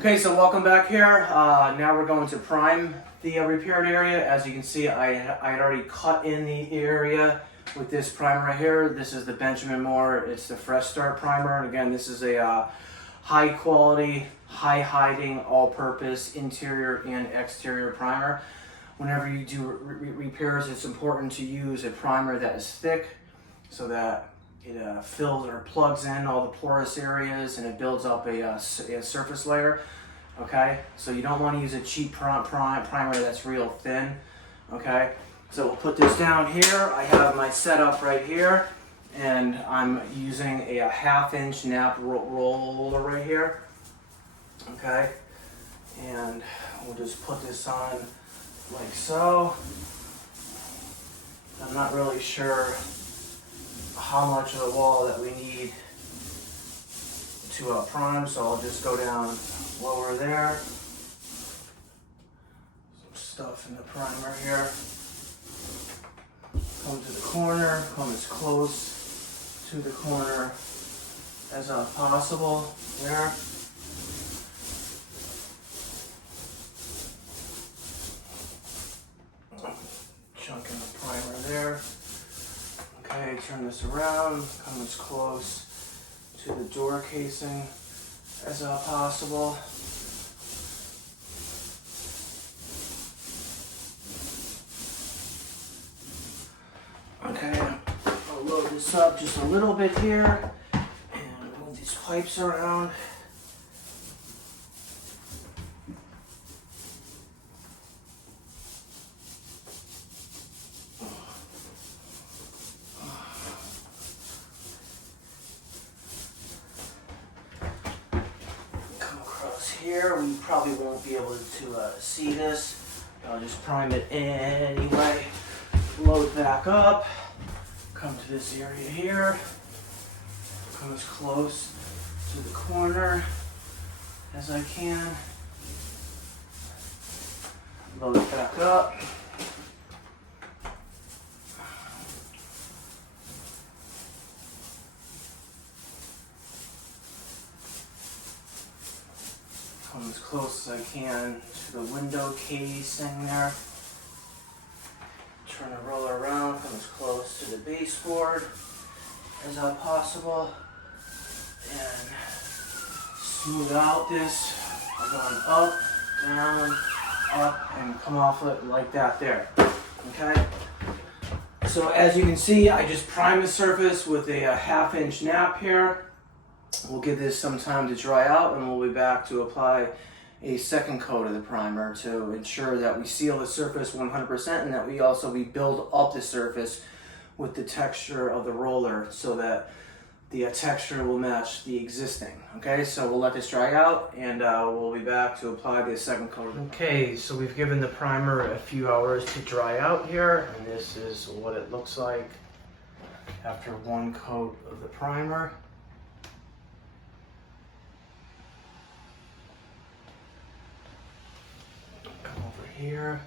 Okay, so welcome back here. Now we're going to prime the repaired area. As you can see, I had already cut in the area with this primer right here. This is the Benjamin Moore. It's the Fresh Start primer. And again, this is a high quality, high hiding, all-purpose interior and exterior primer. Whenever you do repairs, it's important to use a primer that is thick so that it fills or plugs in all the porous areas and it builds up a surface layer. Okay, so you don't want to use a cheap primer that's real thin. Okay, so we'll put this down here. I have my setup right here, and I'm using a 1/2-inch nap roller right here. Okay, and we'll just put this on like so. I'm not really sure how much of the wall that we need to prime, so I'll just go down lower there. Some stuff in the primer here. Come to the corner, come as close to the corner as possible there. Chunk in the primer there. Okay, turn this around, come as close to the door casing as possible. Okay, I'll load this up just a little bit here and move these pipes around. Here, we probably won't be able to see this. I'll just prime it anyway. Load back up. Come to this area here. Come as close to the corner as I can. Load it back up. Come as close as I can to the window casing there. Turn the roller around, come as close to the baseboard as possible. And smooth out this. I'm going up, down, up, and come off it like that there. Okay? So as you can see, I just primed the surface with a 1/2-inch nap here. We'll give this some time to dry out and we'll be back to apply a second coat of the primer to ensure that we seal the surface 100% and that we build up the surface with the texture of the roller so that the texture will match the existing. Okay, so we'll let this dry out and we'll be back to apply the second coat. Okay, so we've given the primer a few hours to dry out here, and this is what it looks like after one coat of the primer. Here.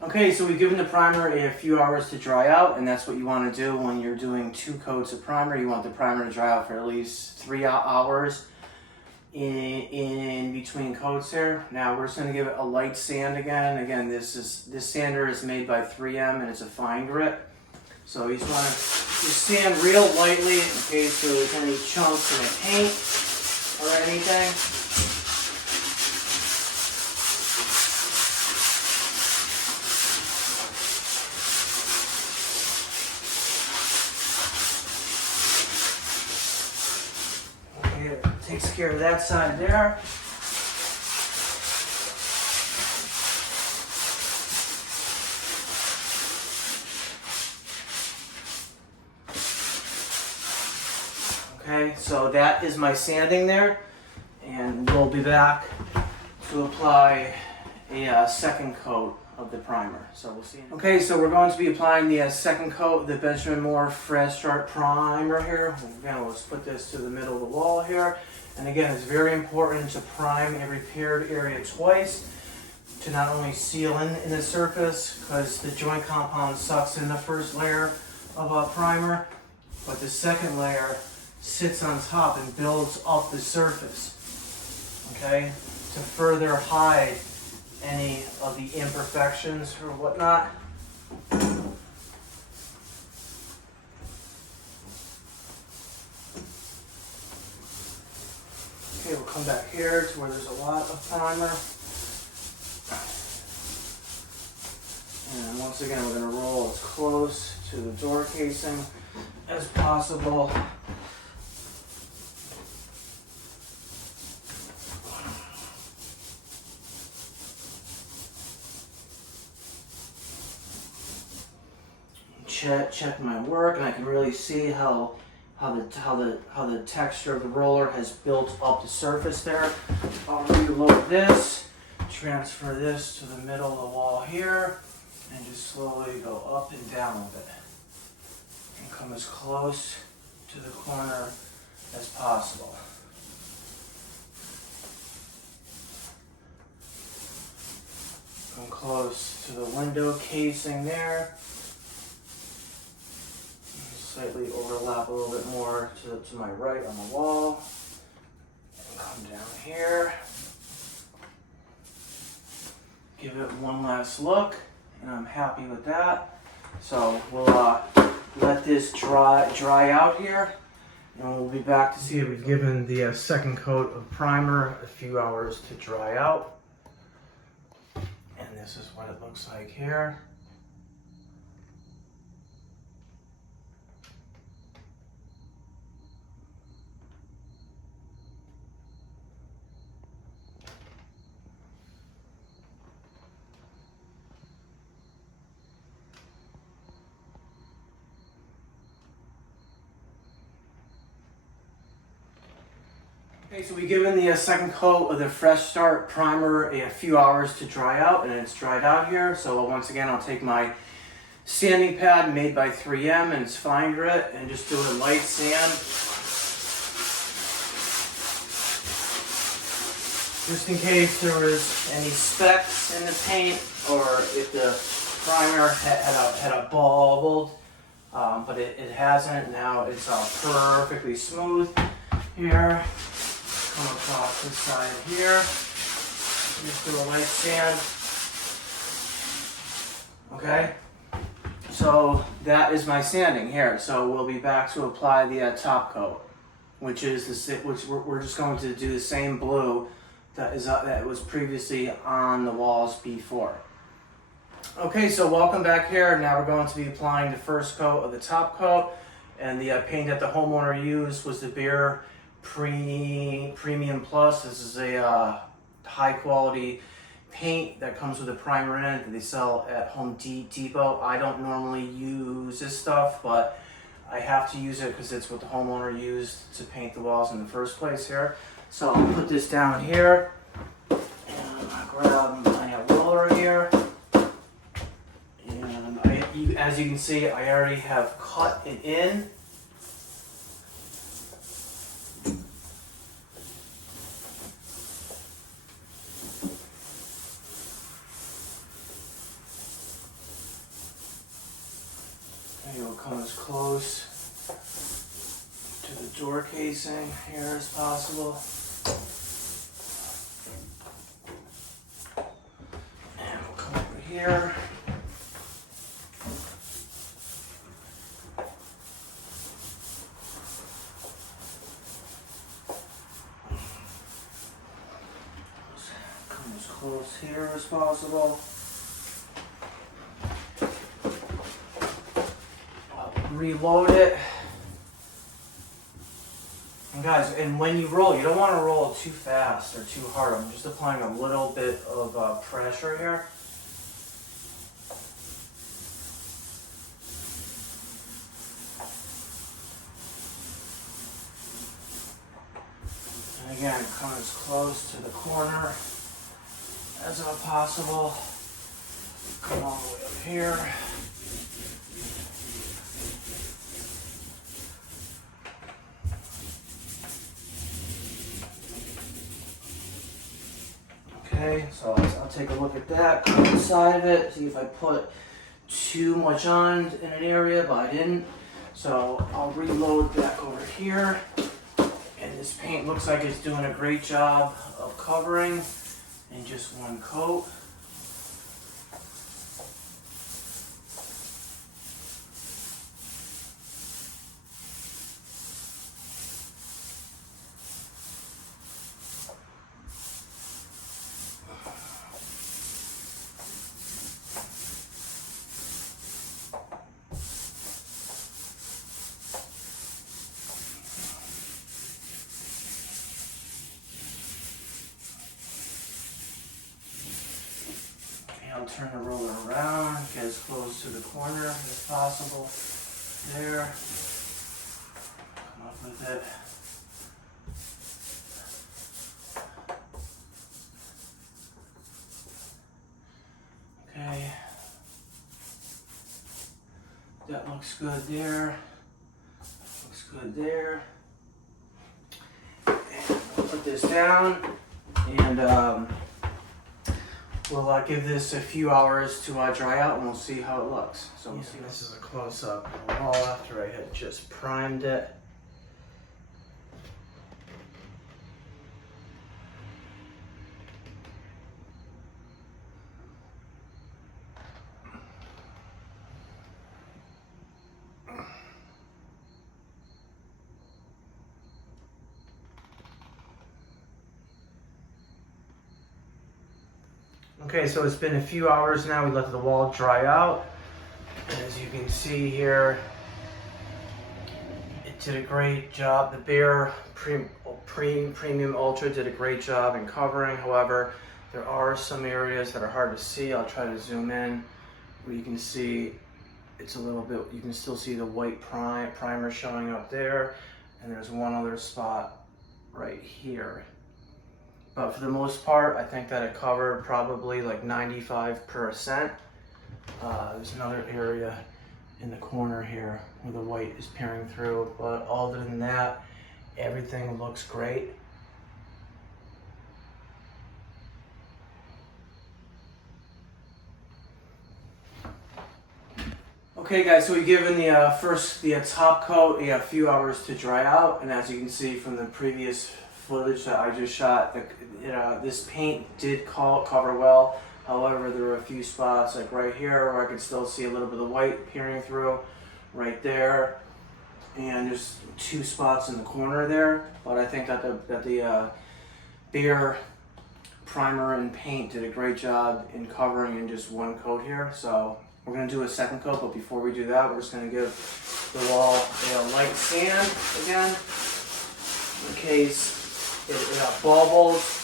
Okay, so we've given the primer a few hours to dry out, and that's what you want to do when you're doing 2 coats of primer. You want the primer to dry out for at least 3 hours in between coats here. Now we're just going to give it a light sand again. Again, this sander is made by 3M and it's a fine grit. So you just want to sand real lightly in case there's any chunks in the paint or anything. Takes care of that side there. Okay, so that is my sanding there, and we'll be back to apply a second coat of the primer. So we'll see. Okay, so we're going to be applying the second coat of the Benjamin Moore Fresh Start primer here. Again, let's put this to the middle of the wall here. And again, it's very important to prime a repaired area twice. to not only seal in the surface, because the joint compound sucks in the first layer of primer, but the second layer sits on top and builds up the surface, okay, to further hide any of the imperfections or whatnot. Okay, we'll come back here to where there's a lot of primer. And once again, we're going to roll as close to the door casing as possible. Check my work, and I can really see how the texture of the roller has built up the surface there. I'll reload this, transfer this to the middle of the wall here, and just slowly go up and down with it. And come as close to the corner as possible. Come close to the window casing there. Slightly overlap a little bit more to my right on the wall. And come down here. Give it one last look, and I'm happy with that. So we'll let this dry out here, and we'll be back to see if we've given the second coat of primer a few hours to dry out. And this is what it looks like here. Okay, so we've given the second coat of the Fresh Start primer a few hours to dry out, and it's dried out here. So once again, I'll take my sanding pad made by 3M and it's fine grit, and just do a light sand. Just in case there was any specks in the paint, or if the primer had a bubbled, but it hasn't. Now it's perfectly smooth here. Come across this side here. Just do a light sand. Okay. So that is my sanding here. So we'll be back to apply the top coat, which we're just going to do the same blue that was previously on the walls before. Okay, so welcome back here. Now we're going to be applying the first coat of the top coat, and the paint that the homeowner used was the Behr Premium Plus. This is a high quality paint that comes with a primer in it that they sell at Home Depot. I don't normally use this stuff, but I have to use it because it's what the homeowner used to paint the walls in the first place here. So I'll put this down here, and I'll grab my roller here. And as you can see, I already have cut it in. You'll come as close to the door casing here as possible. And we'll come over here. Come as close here as possible. Reload it. And guys, and when you roll, you don't want to roll too fast or too hard. I'm just applying a little bit of pressure here. And again, come as close to the corner as possible. Come all the way up here. Okay, so I'll take a look at that, go inside of it, see if I put too much on in an area, but I didn't. So I'll reload back over here. And this paint looks like it's doing a great job of covering in just one coat. I'll turn the roller around, get as close to the corner as possible. There. Come up with it. Okay. That looks good there. Looks good there. And I'll put this down and we'll give this a few hours to dry out and we'll see how it looks. So we'll see. This is a close-up of the wall after I had just primed it. Okay, so it's been a few hours now. We let the wall dry out. And as you can see here, it did a great job. The Behr Premium Ultra did a great job in covering. However, there are some areas that are hard to see. I'll try to zoom in where you can see it's a little bit, you can still see the white primer showing up there. And there's one other spot right here. But for the most part, I think that it covered probably like 95%. There's another area in the corner here where the white is peering through. But other than that, everything looks great. Okay guys, so we've given the top coat a few hours to dry out. And as you can see from the previous footage that I just shot, this paint did cover well. However, there were a few spots like right here where I could still see a little bit of white peering through, right there, and there's two spots in the corner there. But I think that the Behr primer and paint did a great job in covering in just one coat here. So we're going to do a second coat, but before we do that, we're just going to give the wall a light sand again in case it bubbles,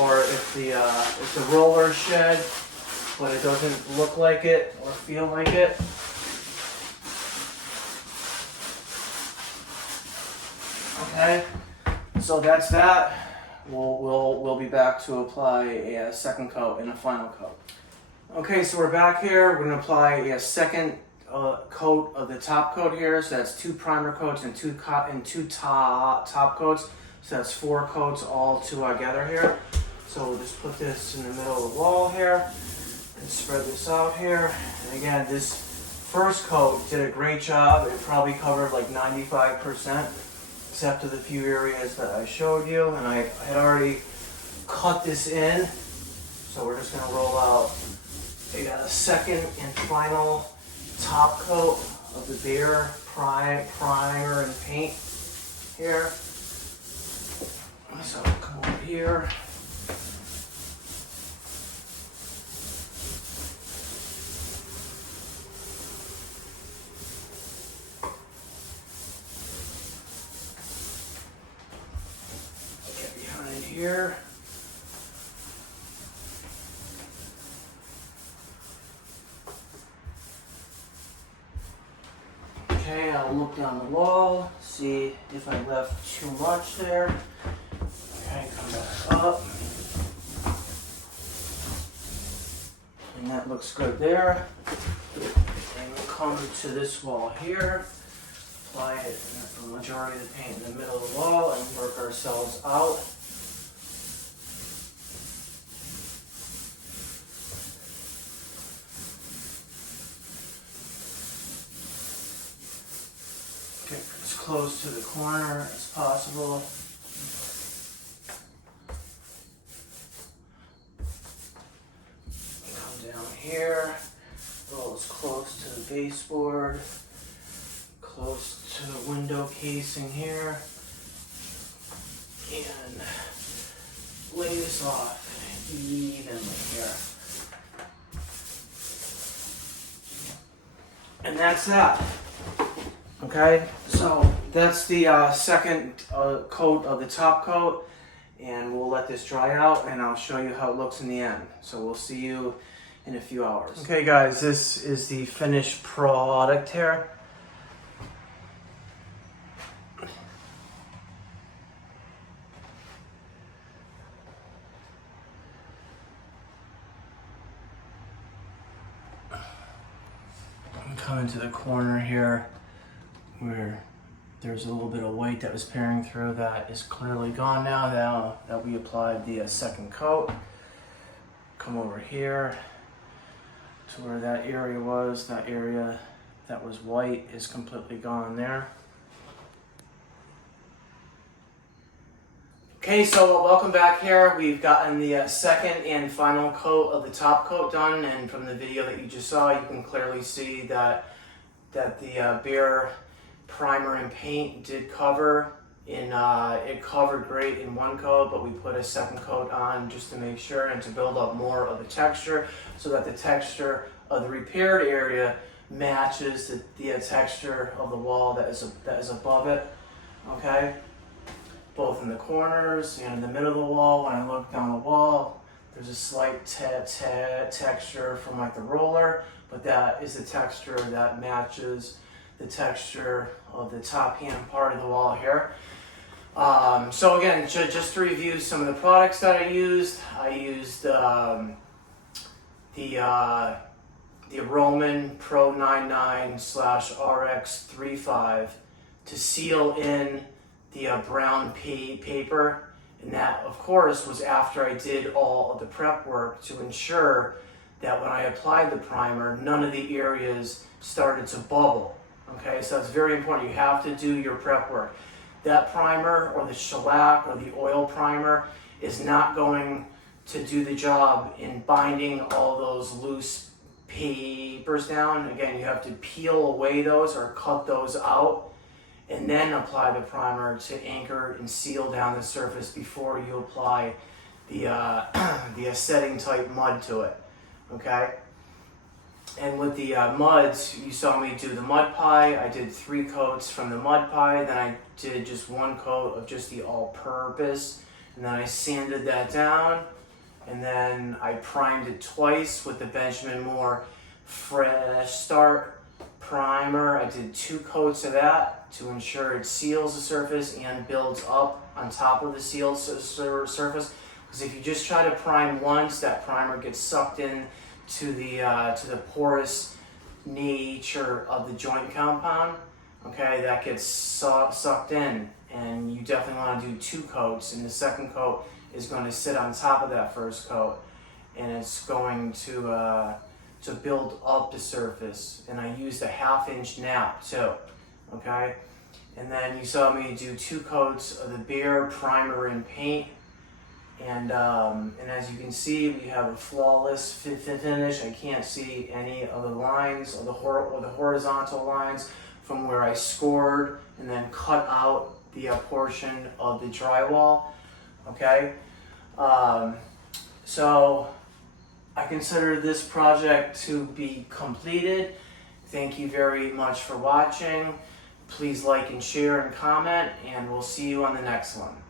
or if the roller shed, but it doesn't look like it or feel like it. Okay, so that's that. We'll be back to apply a second coat and a final coat. Okay, so we're back here. We're going to apply a second coat of the top coat here. So that's 2 primer coats and two top coats. So that's 4 coats all together here. So we'll just put this in the middle of the wall here and spread this out here. And again, this first coat did a great job. It probably covered like 95%, except for the few areas that I showed you. And I had already cut this in. So we're just gonna roll out a second and final top coat of the Behr primer and paint here. So come over here. Get behind here. Okay, I'll look down the wall, see if I left too much there. Okay, come back up. And that looks good there. And we'll come to this wall here, apply it the majority of the paint in the middle of the wall and work ourselves out. close to the corner as possible. Come down here, roll as close to the baseboard, close to the window casing here, and lay this off evenly here. And that's that. Okay, so that's the second coat of the top coat, and we'll let this dry out and I'll show you how it looks in the end. So we'll see you in a few hours. Okay guys, this is the finished product here. I'm coming to the corner here where there's a little bit of white that was peering through. That is clearly gone now that we applied the second coat. Come over here to where that area was. That area that was white is completely gone there. Okay, so welcome back here. We've gotten the second and final coat of the top coat done, and from the video that you just saw, you can clearly see that the Behr primer and paint did cover in it covered great in one coat, but we put a second coat on just to make sure and to build up more of the texture so that the texture of the repaired area matches the texture of the wall that is above it. Okay, both in the corners and in the middle of the wall. When I look down the wall, there's a slight texture from like the roller, but that is the texture that matches the texture of the top hand part of the wall here. So again, just to review some of the products that I used the Roman Pro 99/RX35 to seal in the brown paper, and that of course was after I did all of the prep work to ensure that when I applied the primer, none of the areas started to bubble. Okay, so that's very important. You have to do your prep work. That primer or the shellac or the oil primer is not going to do the job in binding all those loose papers down. Again, you have to peel away those or cut those out and then apply the primer to anchor and seal down the surface before you apply the setting type mud to it. Okay? And with the muds, you saw me do the mud pie. I did 3 coats from the mud pie. Then I did just 1 coat of just the all-purpose. And then I sanded that down. And then I primed it twice with the Benjamin Moore Fresh Start primer. I did 2 coats of that to ensure it seals the surface and builds up on top of the sealed surface. Because if you just try to prime once, that primer gets sucked in to the porous nature of the joint compound. Okay, that gets sucked in, and you definitely want to do 2 coats, and the second coat is going to sit on top of that first coat, and it's going to build up the surface. And I used a 1/2 inch nap too. Okay, and then you saw me do 2 coats of the Behr primer and paint. And as you can see, we have a flawless finish. I can't see any of the lines or the horizontal lines from where I scored and then cut out the portion of the drywall. Okay, so I consider this project to be completed. Thank you very much for watching. Please like and share and comment, and we'll see you on the next one.